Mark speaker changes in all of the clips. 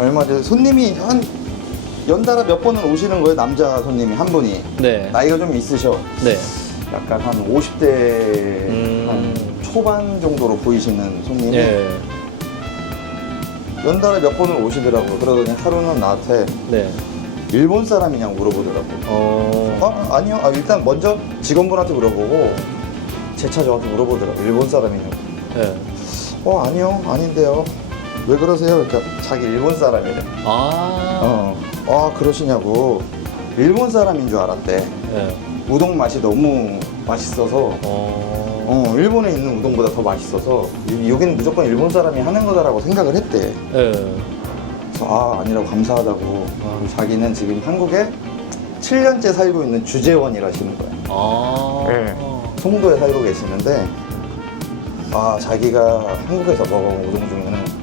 Speaker 1: 얼마 전에 손님이 한 연달아 몇 번은 오시는 거예요 남자 손님이 한 분이
Speaker 2: 네.
Speaker 1: 나이가 좀 있으셔
Speaker 2: 네.
Speaker 1: 약간 한 50대
Speaker 2: 음.
Speaker 1: 한 초반 정도로 보이시는 손님이
Speaker 2: 예.
Speaker 1: 연달아 몇 번을 오시더라고요 그러더니 하루는 나한테
Speaker 2: 네.
Speaker 1: 일본 사람이냐고 물어보더라고요
Speaker 2: 어.
Speaker 1: 아 아니요 아, 일단 먼저 직원분한테 물어보고 제 차 저한테 물어보더라고요 일본 사람이냐고
Speaker 2: 예.
Speaker 1: 어 아니요 아닌데요 왜 그러세요? 그러니까 자기 일본 사람이래
Speaker 2: 아.
Speaker 1: 어, 아 그러시냐고 일본 사람인 줄 알았대
Speaker 2: 예.
Speaker 1: 우동 맛이 너무 맛있어서
Speaker 2: 어.
Speaker 1: 어 일본에 있는 우동보다 더 맛있어서 이- 여기는 무조건 일본 사람이 하는 거다라고 생각을 했대
Speaker 2: 예.
Speaker 1: 그래서 아 아니라고 감사하다고
Speaker 2: 아.
Speaker 1: 자기는 지금 한국에 7년째 살고 있는 주재원이라시는 거야
Speaker 2: 아.
Speaker 1: 네. 송도에 살고 계시는데 아 자기가 한국에서 먹어본 우동 중에는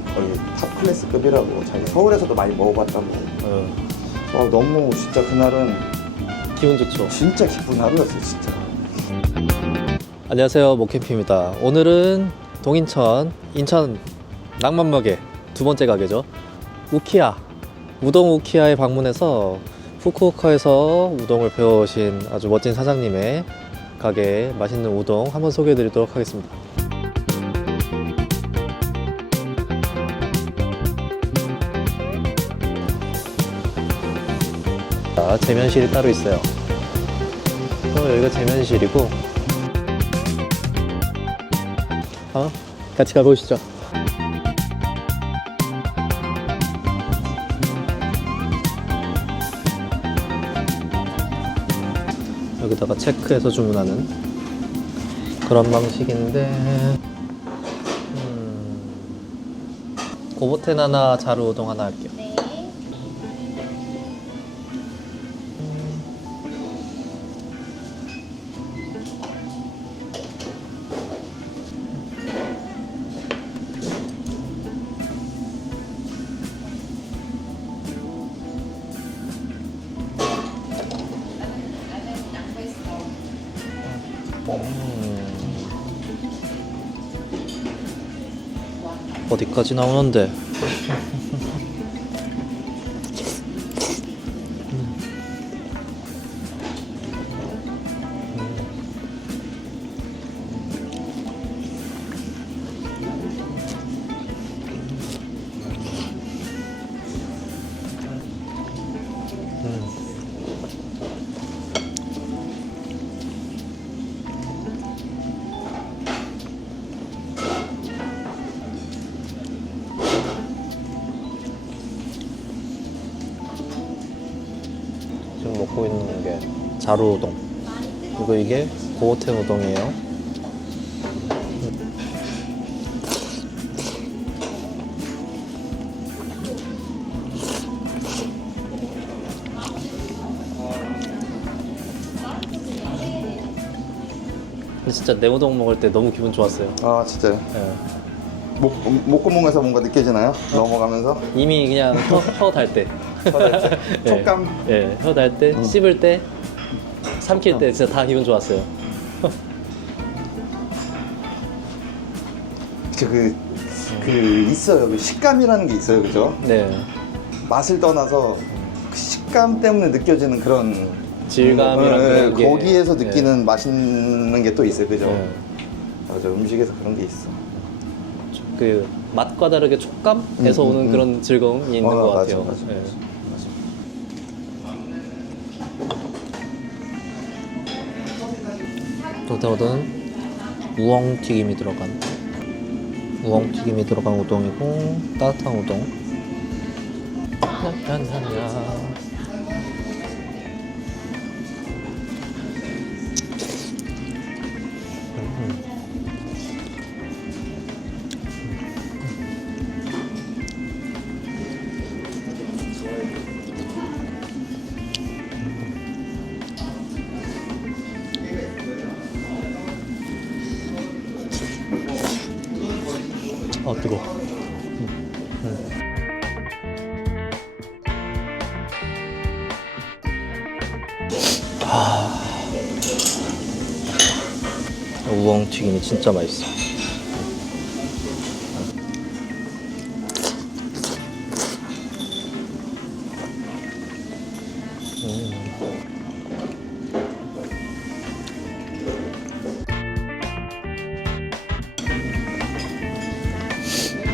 Speaker 1: 클래스급이라고 자기 서울에서도 많이 먹어봤다고
Speaker 2: 예.
Speaker 1: 어, 너무 진짜 그날은
Speaker 2: 기분 좋죠.
Speaker 1: 진짜 기쁜 하루였어 진짜.
Speaker 2: 안녕하세요 모캠피입니다. 오늘은 동인천 인천 낭만먹의 두 번째 가게죠. 우키야 우동 우키야에 방문해서 후쿠오카에서 우동을 배워오신 아주 멋진 사장님의 가게 맛있는 우동 한번 소개해 드리도록 하겠습니다 자 재면실이 따로 있어요 어, 여기가 재면실이고 어? 같이 가보시죠. 여기다가 체크해서 주문하는 그런 방식인데 음, 고보텐 하나 자루 우동 하나 할게요.
Speaker 3: 네.
Speaker 2: 어디까지 나오는데? 먹고 있는 게 자루 우동. 그리고 이게 고호텐 우동이에요. 근데 진짜 내 우동 먹을 때 너무 기분 좋았어요.
Speaker 1: 아 진짜요?
Speaker 2: 예.
Speaker 1: 목, 목구멍에서 뭔가 느껴지나요? 넘어가면서?
Speaker 2: 이미 그냥 혀, 혀달 때. 예.
Speaker 1: 촉감?
Speaker 2: 예, 혀달 때,
Speaker 1: 음.
Speaker 2: 씹을 때, 삼킬 때 진짜 다 기분 좋았어요.
Speaker 1: 그, 그, 그 있어요 그 식감이라는 게 있어요 그죠?
Speaker 2: 네.
Speaker 1: 맛을 떠나서 그 식감 때문에 느껴지는 그런
Speaker 2: 질감이랑
Speaker 1: 예,
Speaker 2: 그런 게-
Speaker 1: 거기에서
Speaker 2: 네.
Speaker 1: 느끼는 맛있는 게 또 있어요 그죠?
Speaker 2: 네.
Speaker 1: 맞아 음식에서 그런 게 있어
Speaker 2: 그 맛과 다르게 촉감에서
Speaker 1: 음, 음,
Speaker 2: 오는
Speaker 1: 음.
Speaker 2: 그런 즐거움이 있는
Speaker 1: 어,
Speaker 2: 것
Speaker 1: 맞아,
Speaker 2: 같아요.
Speaker 1: 맞아,
Speaker 2: 예. 도다오는 우엉 튀김이 들어간 우엉 튀김이 들어간 우동이고 따뜻한 우동. 아 뜨거. 아 우엉 튀김이 진짜 맛있어.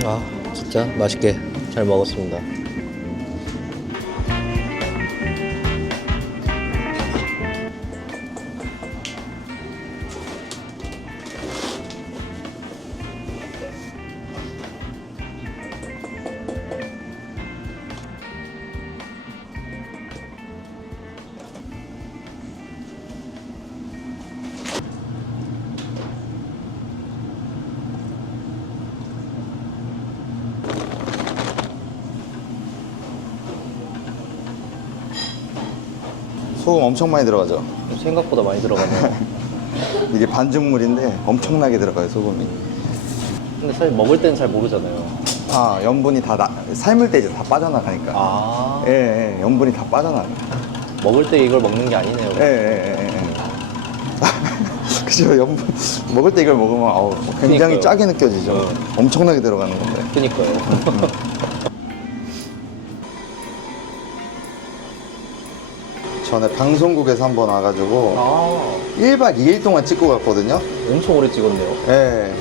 Speaker 2: 아 진짜 맛있게 잘 먹었습니다.
Speaker 1: 소금 엄청 많이 들어가죠.
Speaker 2: 생각보다 많이 들어가네요.
Speaker 1: 이게 반죽물인데 엄청나게 들어가요 소금이.
Speaker 2: 근데 사실 먹을 때는 잘 모르잖아요.
Speaker 1: 아 염분이 다 나, 삶을 때 이제 다 빠져나가니까.
Speaker 2: 아
Speaker 1: 예, 예, 염분이 다 빠져나가.
Speaker 2: 먹을 때 이걸 먹는 게 아니네요.
Speaker 1: 예, 예, 예, 예. 그죠 염분 먹을 때 이걸 먹으면 아우, 굉장히
Speaker 2: 그러니까요.
Speaker 1: 짜게 느껴지죠.
Speaker 2: 네.
Speaker 1: 엄청나게 들어가는 건데.
Speaker 2: 그니까요.
Speaker 1: 전에 방송국에서 한 번 와가지고
Speaker 2: 아
Speaker 1: 1박 2일 동안 찍고 갔거든요.
Speaker 2: 엄청 오래 찍었네요.
Speaker 1: 예.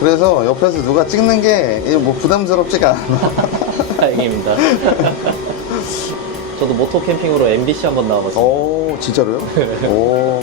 Speaker 1: 그래서 옆에서 누가 찍는 게 뭐 부담스럽지가 않아.
Speaker 2: 다행입니다. 저도 모토 캠핑으로 MBC 한번 나와봤어요.
Speaker 1: 오, 진짜로요? 오.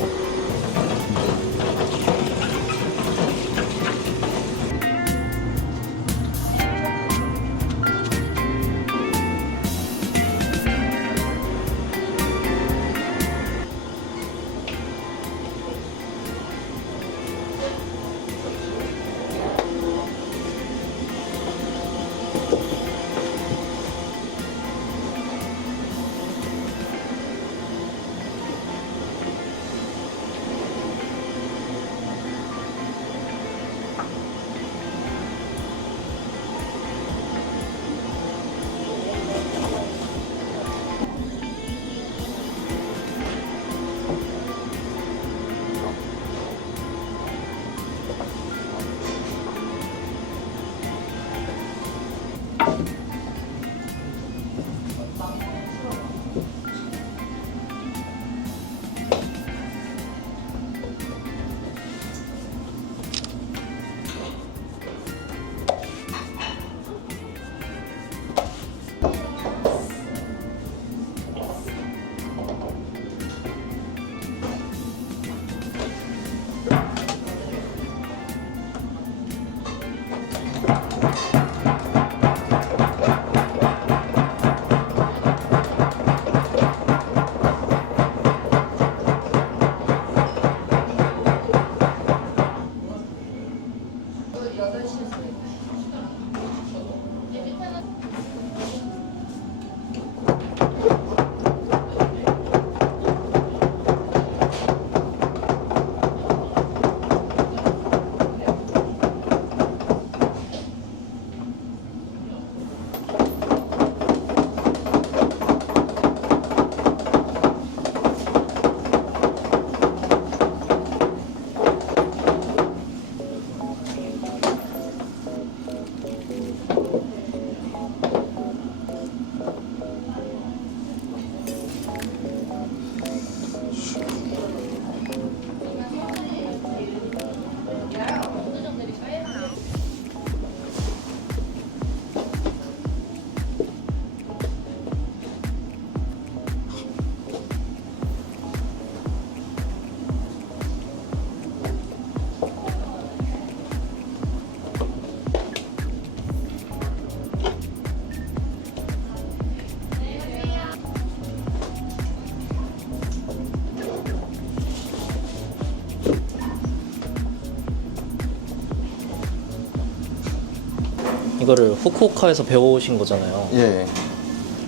Speaker 2: 이거를 후쿠오카에서 배워오신 거잖아요.
Speaker 1: 예.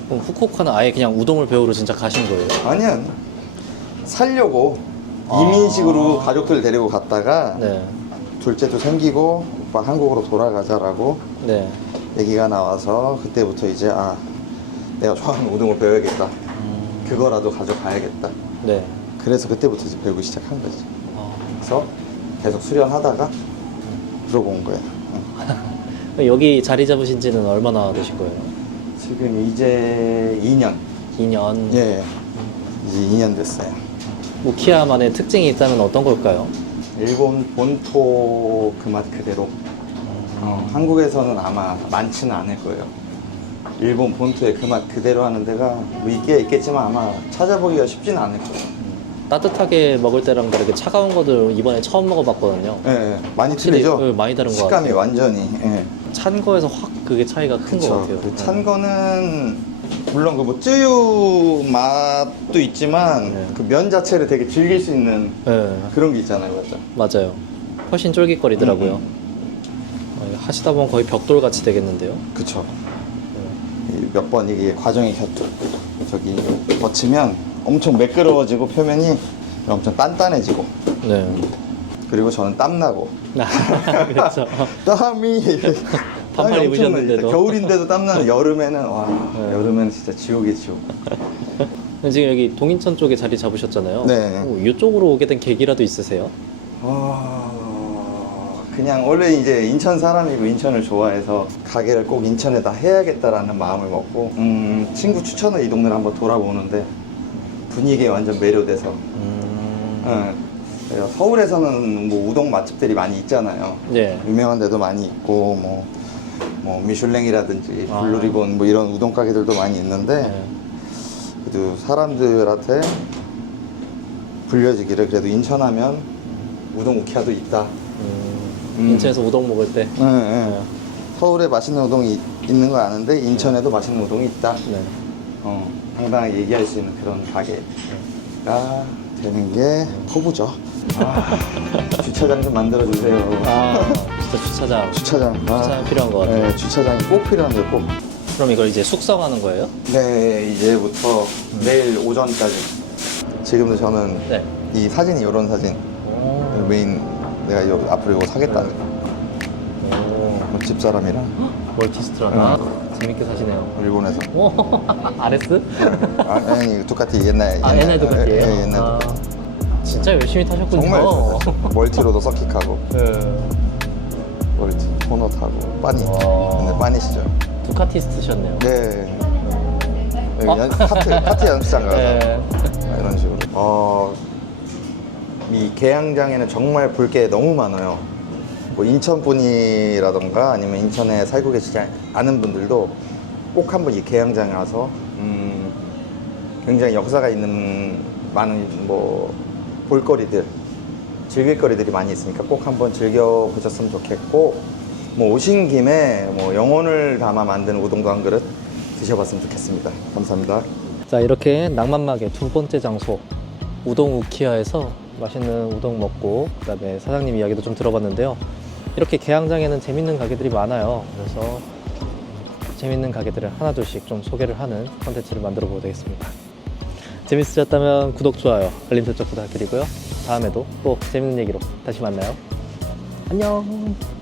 Speaker 2: 그럼 후쿠오카는 아예 그냥 우동을 배우러 진짜 가신 거예요?
Speaker 1: 아니야. 살려고
Speaker 2: 아.
Speaker 1: 이민식으로 가족들 데리고 갔다가
Speaker 2: 네.
Speaker 1: 둘째도 생기고 오빠 한국으로 돌아가자라고
Speaker 2: 네.
Speaker 1: 얘기가 나와서 그때부터 이제 아 내가 좋아하는 우동을 배워야겠다.
Speaker 2: 음,
Speaker 1: 그거라도 가져가야겠다.
Speaker 2: 네.
Speaker 1: 그래서 그때부터 이제 배우기 시작한 거지.
Speaker 2: 아,
Speaker 1: 그래서 계속 수련하다가 그러고 온 거야. 응.
Speaker 2: 여기 자리 잡으신 지는 얼마나 되신 거예요?
Speaker 1: 지금 이제 2년.
Speaker 2: 2년.
Speaker 1: 예. 이제 2년 됐어요.
Speaker 2: 우키야만의 특징이 있다면 어떤 걸까요?
Speaker 1: 일본 본토 그 맛 그대로. 어, 한국에서는 아마 많지는 않을 거예요. 일본 본토의 그 맛 그대로 하는 데가 뭐 있긴 있겠지만 아마 찾아보기가 쉽지는 않을 거예요.
Speaker 2: 따뜻하게 먹을 때랑 다르게 차가운 것들 이번에 처음 먹어봤거든요.
Speaker 1: 예, 예. 많이
Speaker 2: 확실히,
Speaker 1: 틀리죠?
Speaker 2: 예, 많이 다른 것
Speaker 1: 식감이. 완전히. 예.
Speaker 2: 찬 거에서 확 그게 차이가 큰 것
Speaker 1: 그쵸.
Speaker 2: 같아요.
Speaker 1: 그 찬 거는 물론 그 뭐 쯔유 맛도 있지만
Speaker 2: 네.
Speaker 1: 그 면 자체를 되게 즐길 수 있는
Speaker 2: 네,
Speaker 1: 그런 게 있잖아요, 맞죠?
Speaker 2: 맞아요. 훨씬 쫄깃거리더라고요.
Speaker 1: 음,
Speaker 2: 어, 이거 하시다 보면 거의 벽돌 같이 되겠는데요.
Speaker 1: 그쵸. 몇 번 이게 과정이 겨, 저기 거치면 엄청 매끄러워지고 표면이 엄청 단단해지고
Speaker 2: 네.
Speaker 1: 그리고 저는 땀나고
Speaker 2: 그렇죠.
Speaker 1: 땀이
Speaker 2: 반팔. 입으셨는데도.
Speaker 1: 겨울인데도 땀나는 여름에는 와
Speaker 2: 네.
Speaker 1: 여름에는 진짜 지옥이 지옥
Speaker 2: 지금 여기 동인천 쪽에 자리 잡으셨잖아요.
Speaker 1: 네.
Speaker 2: 어, 이쪽으로 오게 된 계기라도 있으세요?
Speaker 1: 어, 그냥 원래 이제 인천 사람이고 인천을 좋아해서 가게를 꼭 인천에다 해야겠다라는 마음을 먹고 음, 친구 추천을 이 동네를 한번 돌아보는데 분위기에 완전 매료돼서
Speaker 2: 음...
Speaker 1: 응. 서울에서는 뭐 우동 맛집들이 많이 있잖아요
Speaker 2: 네.
Speaker 1: 유명한 데도 많이 있고 뭐, 뭐 미슐랭이라든지
Speaker 2: 아.
Speaker 1: 블루리본 뭐 이런 우동 가게들도 많이 있는데
Speaker 2: 네.
Speaker 1: 그래도 사람들한테 불려지기를 그래도 인천하면 우동 우키야도 있다
Speaker 2: 음...
Speaker 1: 음.
Speaker 2: 인천에서 우동 먹을 때.
Speaker 1: 네, 네.
Speaker 2: 네.
Speaker 1: 서울에 맛있는 우동이 있- 있는 거 아는데 인천에도 맛있는 우동이 있다.
Speaker 2: 네.
Speaker 1: 어, 당당하게 얘기할 수 있는 그런 가게가 되는 게 포부죠. 아, 주차장 좀 만들어 주세요.
Speaker 2: 아, 진짜 주차장.
Speaker 1: 주차장. 아,
Speaker 2: 주차장 필요한 것 같아요.
Speaker 1: 네, 주차장이 꼭 필요한데요, 꼭.
Speaker 2: 그럼 이걸 이제 숙성하는 거예요?
Speaker 1: 네, 이제부터 내일 오전까지. 지금도 저는
Speaker 2: 네.
Speaker 1: 이 사진이 이런 사진.
Speaker 2: 오.
Speaker 1: 메인 내가 이 앞으로 이거 사겠다는
Speaker 2: 오.
Speaker 1: 집사람이랑
Speaker 2: 멀티스트라나 재밌게 사시네요.
Speaker 1: 일본에서.
Speaker 2: 오, RS?
Speaker 1: 아, 아니 두카티 옛날
Speaker 2: 아, 옛날?
Speaker 1: 예, 예, 옛날
Speaker 2: 아, 진짜 열심히 타셨군요.
Speaker 1: 정말 좋아요. 멀티로도 서킥하고
Speaker 2: 네.
Speaker 1: 멀티 코너 타고 빠니
Speaker 2: 와.
Speaker 1: 근데 빠니시죠
Speaker 2: 두카티스트셨네요.
Speaker 1: 네 여기
Speaker 2: 어?
Speaker 1: 연- 카트 카트 연습장 가서
Speaker 2: 네.
Speaker 1: 이런 식으로 어, 이 개양장에는 정말 볼 게 너무 많아요 뭐 인천 분이라던가 아니면 인천에 살고 계시지 않은 분들도 꼭 한번 이 개양장에 와서 음, 굉장히 역사가 있는 많은 뭐 볼거리들 즐길거리들이 많이 있으니까 꼭 한번 즐겨 보셨으면 좋겠고 뭐 오신 김에 뭐 영혼을 담아 만든 우동도 한 그릇 드셔봤으면 좋겠습니다. 감사합니다.
Speaker 2: 자 이렇게 낭만막의 두 번째 장소 우동 우키야에서 맛있는 우동 먹고 그다음에 사장님 이야기도 좀 들어봤는데요. 이렇게 개항장에는 재밌는 가게들이 많아요. 그래서 재밌는 가게들을 하나둘씩 좀 소개를 하는 컨텐츠를 만들어 보게 되겠습니다. 재밌으셨다면 구독, 좋아요, 알림 설정 부탁드리고요. 다음에도 또 재밌는 얘기로 다시 만나요. 안녕.